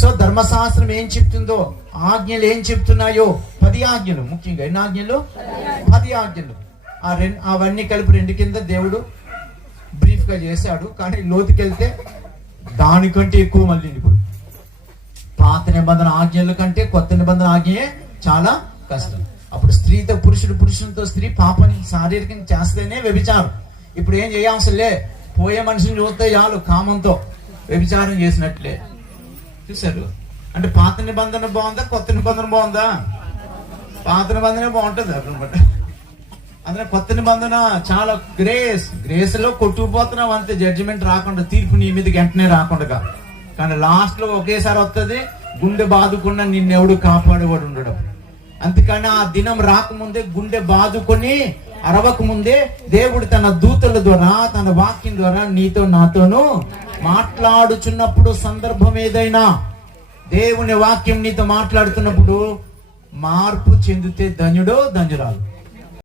So ధర్మశాస్త్రం ఏం చెప్తుందో, ఆజ్ఞలు ఏం చెప్తున్నాయో, 10 ఆజ్ఞలు. ముఖ్యంగా ఎన్ని ఆజ్ఞలు? 10 ఆజ్ఞలు. అవన్నీ కలిపి 2 కింద దేవుడు బ్రీఫ్ గా చేశాడు. కానీ లోతుకెళ్తే దానికంటే ఎక్కువ. మళ్ళీ ఇప్పుడు పాత నిబంధన ఆజ్ఞల కంటే కొత్త నిబంధన ఆజ్ఞయే చాలా కష్టం. అప్పుడు స్త్రీతో పురుషునితో స్త్రీ పాపని శారీరకంగా చేస్తేనే వ్యభిచారం. ఇప్పుడు ఏం చేయాల్సలే, పోయే మనిషిని చూస్తే చాలు కామంతో వ్యభిచారం చేసినట్లే. చూసారు? అంటే పాత నిబంధన బాగుందా, కొత్త నిబంధన బాగుందా? పాత నిబంధన బాగుంటుంది అనమాట. అందులో కొత్త నిబంధన చాలా గ్రేస్ లో కొట్టుకుపోతున్నాం అంతే. జడ్జిమెంట్ రాకుండా, తీర్పు నీ మీదకి వెంటనే రాకుండా. కానీ లాస్ట్ లో ఒకేసారి వస్తుంది, గుండె బాదుకున్న నిన్నెవడు కాపాడేవాడు ఉండడం. అందుకని ఆ దినం రాకముందే, గుండె బాదుకొని అరవక ముందే దేవుడు తన దూతల ద్వారా, తన వాక్యం ద్వారా నీతో నాతోనూ మాట్లాడుచున్నప్పుడు, సందర్భం ఏదైనా దేవుని వాక్యం నీతో మాట్లాడుతున్నప్పుడు మార్పు చెందితే ధన్యుడో ధన్యురాలు.